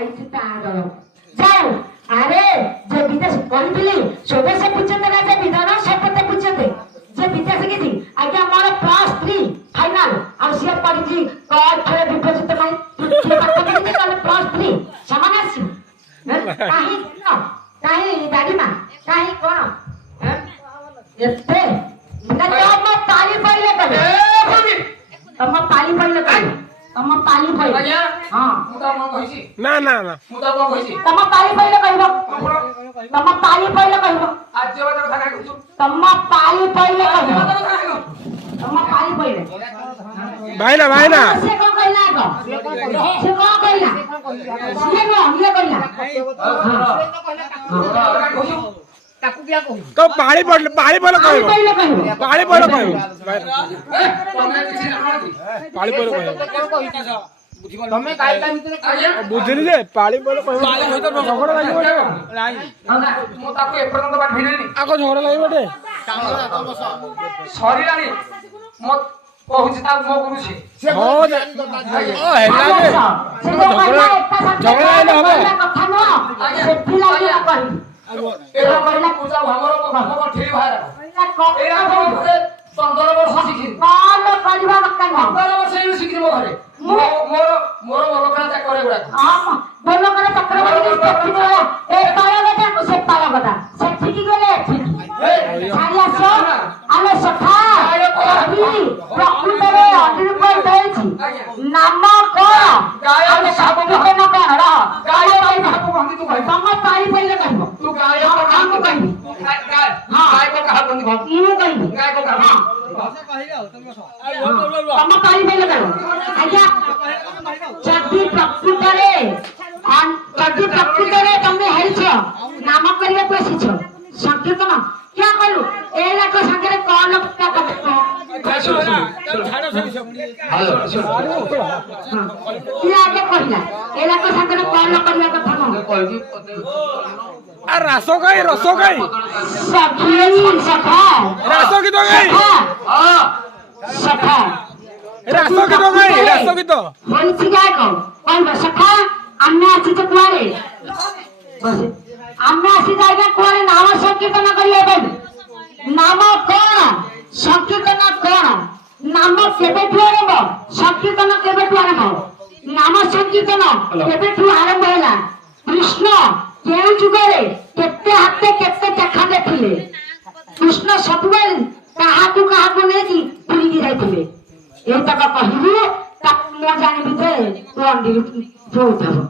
जाइछि तार जाओ अरे जे विदेश पढ़िथिली स्वदेश पूछते राजा विधान शपथ पूछते जे विदेश गेछि आज्ञा मोर +3 फाइनल आ सिया पढ़िछि कल थरे विभजित नाही तृतीय पाठ गेछि कल +3 समान आछि काहे न काहे दादी मां काहे कोन एते ना तो ताली पहिले करे तम पाली पहिले करे तम पाली पहिले हां मुदा म कहिछि ना ना ना मुदा म कहिछि तम पाली पहिले कहबो तम पाली पहिले कहबो आज जेवा କଥା କାଇଁ କହୁଛୁ तम पाली पहिले कहबो तम पाली पहिले भाईना से कोन कहला को से कोन कहला से नो ये कहला କାଇଁ କହୁଛୁ ताकू क्या कहू तो पाली पड़ले कहबो पाली पड़ले कहबो ତମେ କିଛି ଜାଣନ୍ତି पाली पड़ले कहबो ତମେ କାଇଟା ଭିତରେ ଆଜ୍ଞା बुझली जे पाली पड़ले कहबो पाली होत झगड़ा लागिबो नाही ମୁଁ ତାକୁ ଏପର୍ଯ୍ୟନ୍ତ ବାଢିନେନି आको झगड़ा लागिबो दे ସରିଲାଣି ମୁଁ କହୁଛି ତା ମୋ କରୁଛି हो ओ हेला जे झगड़ा आइले हबे କଥା ନୁହଁ ସେଠି ଲାଗି କହି ଏରା କହିଲା ପୂଜା ଭାବର ଭାବ ଠିକ ଭାଇ ଏରା କହିଲେ 15 ବର୍ଷ ଶିଖିଛି କଣ କରିବା ଦରକାର ନାହିଁ 15 ବର୍ଷ ଏଇ ଶିଖିଛି ମୋ ଘରେ ମୋର ବଲକରା ଚାକର ଗୁଡାକ ହଁ ବୋଲକରେ ଚକ୍ରବର୍ତ୍ତୀ ଦେଖିଥିବ ଏ ପାଳ କଥା ସେ ପାଳ କଥା ସେଠିକି ଗଲେ ଏଠିକି ଛାଡ଼ି ଆସ ଆମେ ସଖା ପ୍ରକୃତରେ ଅନିରୁଦ୍ଧ ଦେଇଛି ନାମ କଣ ଆମେ ସବୁଦିନ କଣ ଗାୟ ଭାଇ ଭାବୁ ଭାଙ୍ଗି ତୁ ଭାଇ ତମ ପାଳି ପଇଲେ କହିବ ତୁ ଗାୟ ମୁଁ କହିବି ଗାୟ को कहा बंदी भाग ମୁଁ କହିବି गाय को कहा ତମ ପାଳି ପଇଲେ କହିବ ଆଜ୍ଞା ଯଦି ପ୍ରକୃତରେ ତମେ ହେଇଛ ନାମ କରିବାକୁ ଆସିଛ ସଂକୀର୍ତ୍ତନ क्या करू एला को संगे कॉल का क्या आगे कहला एला को संगे कॉल करला कथा न आ रसो गई सखी सखा रसो की तो गई हां सखा रसो की तो होई छी गाय को कौन सखा अन्ना छी तो कुआरे बस अन्ना छी जाएगा कुआरे नाम संकीर्तन करिए बे नाम कौन संकीर्तन कौन नाम केबेठु आरंभ संकीर्तन केबेठु आरंभ नाम संकीर्तन केबेठु आरंभ होला कृष्ण केउ जुगरे केते हाते केते देखा देखिले कृष्ण सबवेल काहाकू नेकी पुरी की जाइथिले ए तक कहलु तक मो जानि बिते तू अंडी जो उठाबो